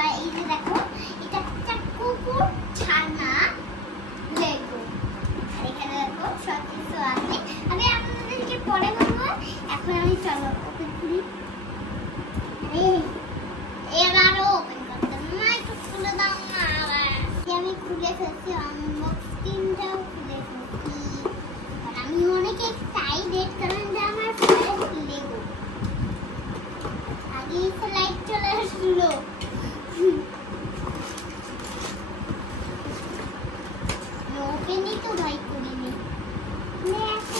বন্ধুরা, এই যে দেখো, এটা একটা কুকুর ছানা লেগো। আর এখানে দেখো সব কিছু আছে, আমি আপনাদেরকে পরে বলবো। এখন আমি চলো ওপেন করি। এবারও ওপেন করতে না, একটু খুলে দাও না। আমি খুলে ফেলছি, আনবক্সিংটাও খুলে ফেলছি। আর আমি অনেক এক্সাইটেড, কারণ যে আমার ফার্স্ট লেগো। আগেই তো লাইট চলে আসলো। ওপেনই তো ভাই করিনি,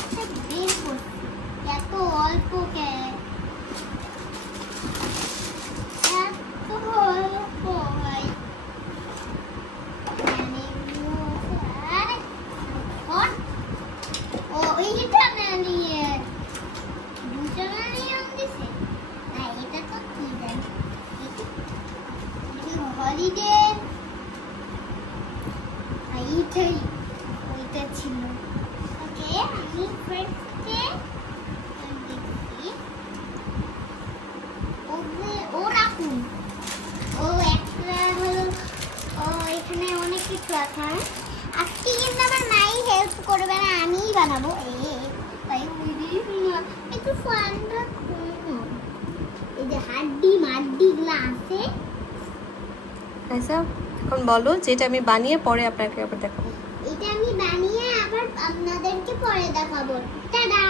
একটা বের করছি, এত অল্প কে, এত অল্প ভাই। ওইটা নিয়ে দুটো নিয়ে দিছে না, এটা তো কি জানি, হলিডে এইটাই, ওইটা ছিল। ওকে, আমি ফার্স্টে দেখি ও রাখুন, ও একটা হলো, ও এখানে অনেক কিছু আছে। আজকে কিন্তু আমার মাই হেল্প করবে না, আমিই বানাবো। তাই একটু ফান রাখুন। এই যে হাড্ডি মাড্ডি গুলো আছে। আচ্ছা, এখন বলো যেটা আমি বানিয়ে পরে আপনাকে আবার দেখাবো। এটা আমি বানিয়ে আবার আপনাদেরকে পরে দেখাবো। টাটা।